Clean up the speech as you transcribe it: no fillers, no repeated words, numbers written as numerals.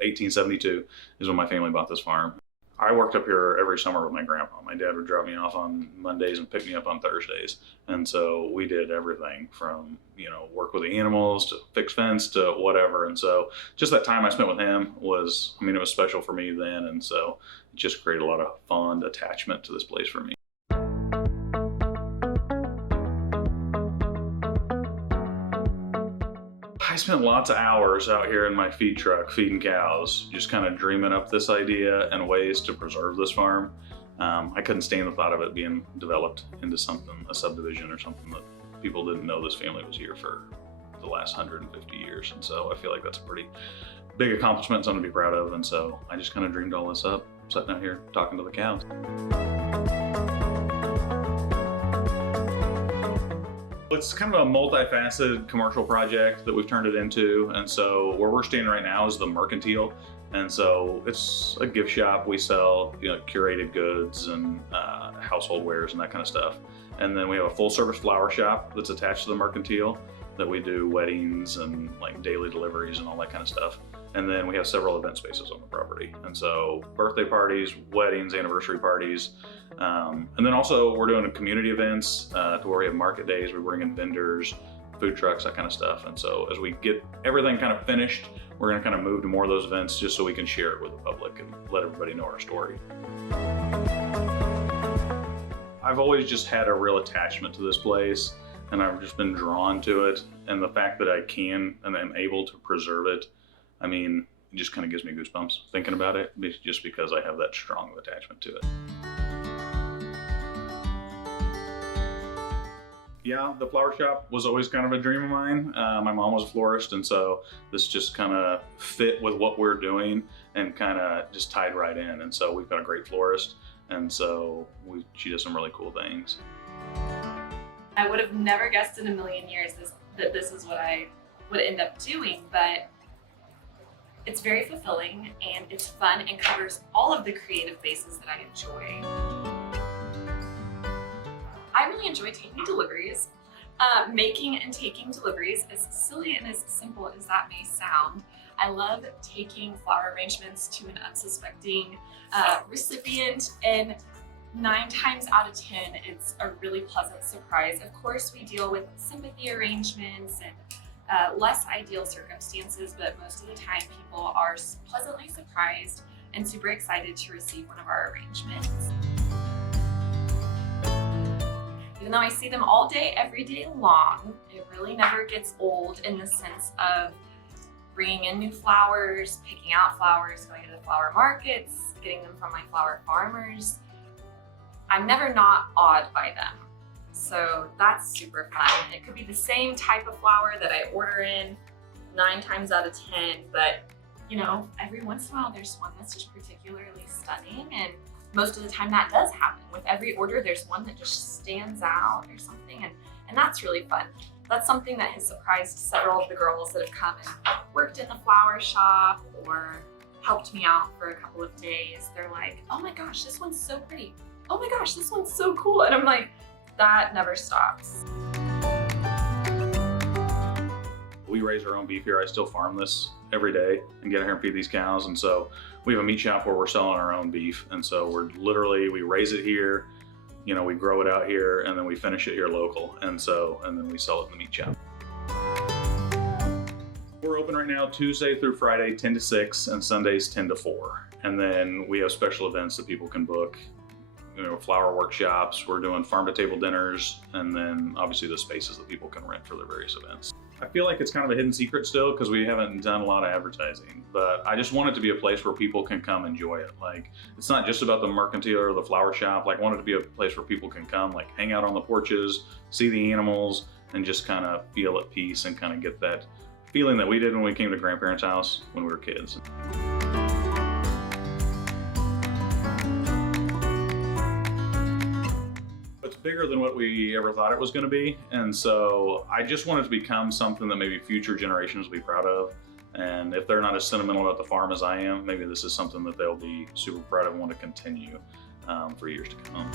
1872 is when my family bought this farm. I worked up here every summer with my grandpa. My dad would drop me off on Mondays and pick me up on Thursdays. And so we did everything from, work with the animals to fix fence to whatever. And so just that time I spent with him was, it was special for me then. And so it just created a lot of fond attachment to this place for me. I spent lots of hours out here in my feed truck feeding cows, just kind of dreaming up this idea and ways to preserve this farm. I couldn't stand the thought of it being developed into something, a subdivision or something that people didn't know this family was here for the last 150 years. And so I feel like that's a pretty big accomplishment, something to be proud of. And so I just kind of dreamed all this up, sitting out here talking to the cows. It's kind of a multifaceted commercial project that we've turned it into. And so where we're standing right now is the Mercantile. And so it's a gift shop. We sell curated goods and household wares and that kind of stuff. And then we have a full service flower shop that's attached to the Mercantile that we do weddings and like daily deliveries and all that kind of stuff. And then we have several event spaces on the property. And so birthday parties, weddings, anniversary parties. And then also we're doing community events to where we have market days. We bring in vendors, food trucks, that kind of stuff. And so as we get everything kind of finished, we're gonna kind of move to more of those events just so we can share it with the public and let everybody know our story. I've always just had a real attachment to this place, and I've just been drawn to it. And the fact that I can and I'm able to preserve it, it just kind of gives me goosebumps thinking about it, just because I have that strong of attachment to it. Yeah, the flower shop was always kind of a dream of mine. My mom was a florist, and so this just kind of fit with what we're doing and kind of just tied right in. And so we've got a great florist, and so she does some really cool things. I would have never guessed in a million years that this is what I would end up doing, but it's very fulfilling and it's fun and covers all of the creative bases that I enjoy. I really enjoy taking deliveries. Making and taking deliveries, as silly and as simple as that may sound. I love taking flower arrangements to an unsuspecting recipient, and 9 times out of 10, it's a really pleasant surprise. Of course, we deal with sympathy arrangements and less ideal circumstances, but most of the time people are pleasantly surprised and super excited to receive one of our arrangements. Even though I see them all day, every day long, it really never gets old in the sense of bringing in new flowers, picking out flowers, going to the flower markets, getting them from my flower farmers. I'm never not awed by them. So that's super fun. It could be the same type of flower that I order in 9 times out of 10, but every once in a while there's one that's just particularly stunning, and most of the time that does happen. With every order, there's one that just stands out or something, and that's really fun. That's something that has surprised several of the girls that have come and worked in the flower shop or helped me out for a couple of days. They're like, oh my gosh, this one's so pretty. Oh my gosh, this one's so cool. And I'm like, that never stops. We raise our own beef here. I still farm this every day and get out here and feed these cows. And so we have a meat shop where we're selling our own beef. And so we raise it here, we grow it out here, and then we finish it here local. And then we sell it in the meat shop. We're open right now Tuesday through Friday, 10 to 6, and Sundays 10 to 4. And then we have special events that people can book. Flower workshops, we're doing farm to table dinners, and then obviously the spaces that people can rent for their various events. I feel like it's kind of a hidden secret still because we haven't done a lot of advertising, but I just want it to be a place where people can come enjoy it. Like, it's not just about the Mercantile or the flower shop. Like, I want it to be a place where people can come, like, hang out on the porches, see the animals, and just kind of feel at peace and kind of get that feeling that we did when we came to grandparents' house when we were kids. Bigger than what we ever thought it was going to be, and so I just want it to become something that maybe future generations will be proud of. And if they're not as sentimental about the farm as I am, maybe this is something that they'll be super proud of and want to continue for years to come.